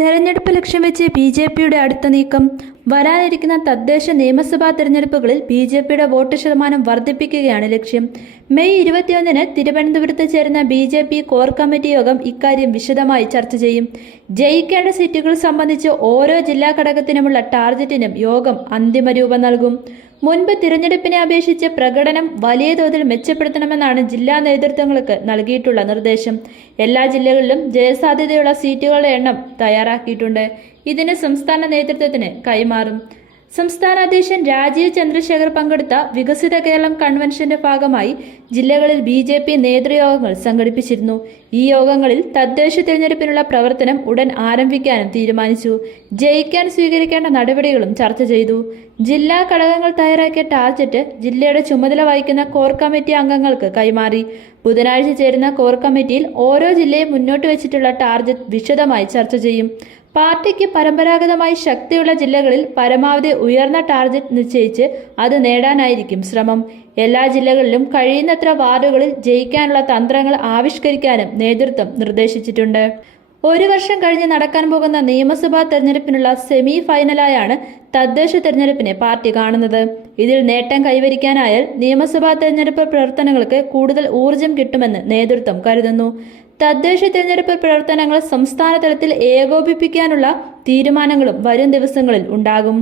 തെരഞ്ഞെടുപ്പ് ലക്ഷ്യം വെച്ച് ബി.ജെ.പിയുടെ അടുത്ത നീക്കം. വരാനിരിക്കുന്ന തദ്ദേശ നിയമസഭാ തെരഞ്ഞെടുപ്പുകളിൽ ബി.ജെ.പിയുടെ വോട്ട് ശതമാനം വർദ്ധിപ്പിക്കുകയാണ് ലക്ഷ്യം. മെയ് 21-ന് തിരുവനന്തപുരത്ത് ചേരുന്ന ബി.ജെ.പി കോർ കമ്മിറ്റി യോഗം ഇക്കാര്യം വിശദമായി ചർച്ച ചെയ്യും. ജയിക്കേണ്ട സീറ്റുകൾ സംബന്ധിച്ച് ഓരോ ജില്ലാ ഘടകത്തിനുമുള്ള ടാർഗറ്റിനും യോഗം അന്തിമ രൂപം നൽകും. മുൻപ് തിരഞ്ഞെടുപ്പിനെ അപേക്ഷിച്ച് പ്രകടനം വലിയ തോതിൽ മെച്ചപ്പെടുത്തണമെന്നാണ് ജില്ലാ നേതൃത്വങ്ങൾക്ക് നൽകിയിട്ടുള്ള നിർദ്ദേശം. എല്ലാ ജില്ലകളിലും ജയസാധ്യതയുള്ള സീറ്റുകളുടെ എണ്ണം തയ്യാറാക്കിയിട്ടുണ്ട്. ഇതിന് സംസ്ഥാന നേതൃത്വത്തിന് കൈമാറും. സംസ്ഥാന അധ്യക്ഷൻ രാജീവ് ചന്ദ്രശേഖർ പങ്കെടുത്ത വികസിത കേരളം കൺവെൻഷന്റെ ഭാഗമായി ജില്ലകളിൽ ബി.ജെ.പി നേതൃയോഗങ്ങൾ സംഘടിപ്പിച്ചിരുന്നു. ഈ യോഗങ്ങളിൽ തദ്ദേശ തിരഞ്ഞെടുപ്പിനുള്ള പ്രവർത്തനം ഉടൻ ആരംഭിക്കാനും തീരുമാനിച്ചു. ജയിക്കാൻ സ്വീകരിക്കേണ്ട നടപടികളും ചർച്ച ചെയ്തു. ജില്ലാ ഘടകങ്ങൾ തയ്യാറാക്കിയ ടാർഗറ്റ് ജില്ലയുടെ ചുമതല വഹിക്കുന്ന കോർ കമ്മിറ്റി അംഗങ്ങൾക്ക് കൈമാറി. ബുധനാഴ്ച ചേരുന്ന കോർ കമ്മിറ്റിയിൽ ഓരോ ജില്ലയും മുന്നോട്ട് വെച്ചിട്ടുള്ള ടാർഗറ്റ് വിശദമായി ചർച്ച ചെയ്യും. പാർട്ടിക്ക് പരമ്പരാഗതമായി ശക്തിയുള്ള ജില്ലകളിൽ പരമാവധി ഉയർന്ന ടാർഗറ്റ് നിശ്ചയിച്ച് അത് നേടാനായിരിക്കും ശ്രമം. എല്ലാ ജില്ലകളിലും കഴിയുന്നത്ര വാർഡുകളിൽ ജയിക്കാനുള്ള തന്ത്രങ്ങൾ ആവിഷ്കരിക്കാനും നേതൃത്വം നിർദ്ദേശിച്ചിട്ടുണ്ട്. ഒരു വർഷം കഴിഞ്ഞ് നടക്കാൻ പോകുന്ന നിയമസഭാ തെരഞ്ഞെടുപ്പിനുള്ള സെമി ഫൈനലായാണ് തദ്ദേശ തെരഞ്ഞെടുപ്പിനെ പാർട്ടി കാണുന്നത്. ഇതിൽ നേട്ടം കൈവരിക്കാനായാൽ നിയമസഭാ തെരഞ്ഞെടുപ്പ് പ്രവർത്തനങ്ങൾക്ക് കൂടുതൽ ഊർജം കിട്ടുമെന്ന് നേതൃത്വം കരുതുന്നു. തദ്ദേശ തെരഞ്ഞെടുപ്പ് പ്രവർത്തനങ്ങൾ സംസ്ഥാന തലത്തിൽ ഏകോപിപ്പിക്കാനുള്ള തീരുമാനങ്ങളും വരും ദിവസങ്ങളിൽ ഉണ്ടാകും.